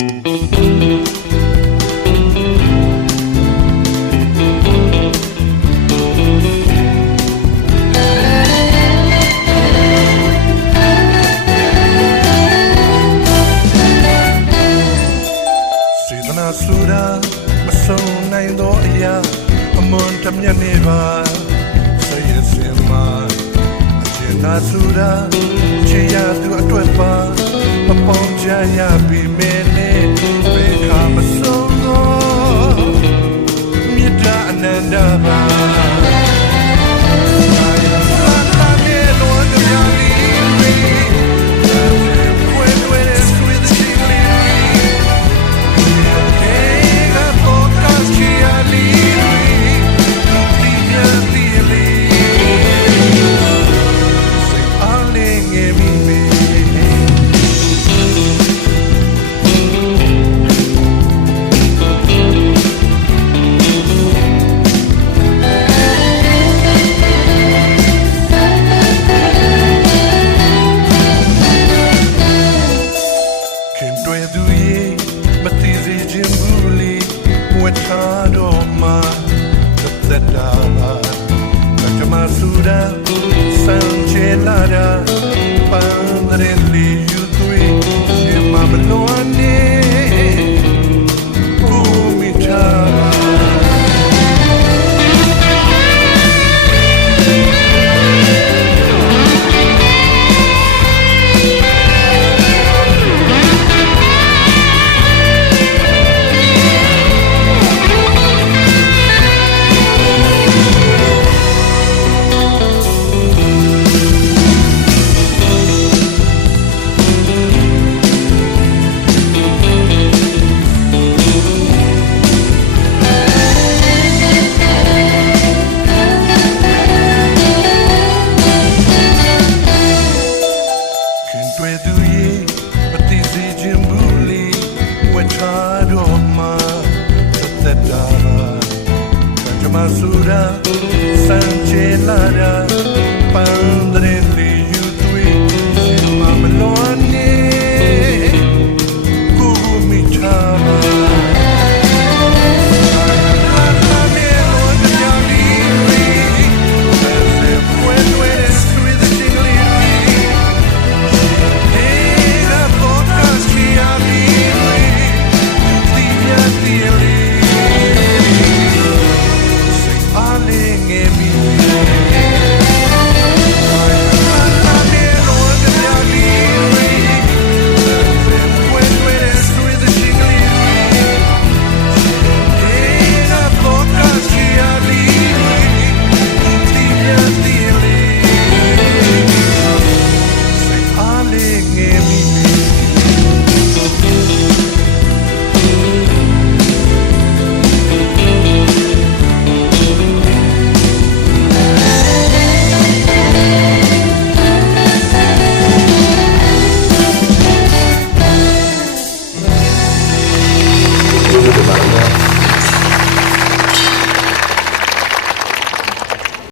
စေတနာဆိုတာမဆုံးနိုင်သောအရာအမွန်တမျက်နေပါဆွေရစင်မအကျဉ်းသာဆိုတာချေရသူအတွက်ပါအပေါင်းချရ တာအ တပါခင်တွေ့သူရေမသိစေခြင်းဘူးလေဝတ်ထားတော့မှသက်တာပါကမဆူရာစံချေလာရာပန်းရလီ ထားတော့မှသက်တာကကြမဆူရာစံချေလာရာ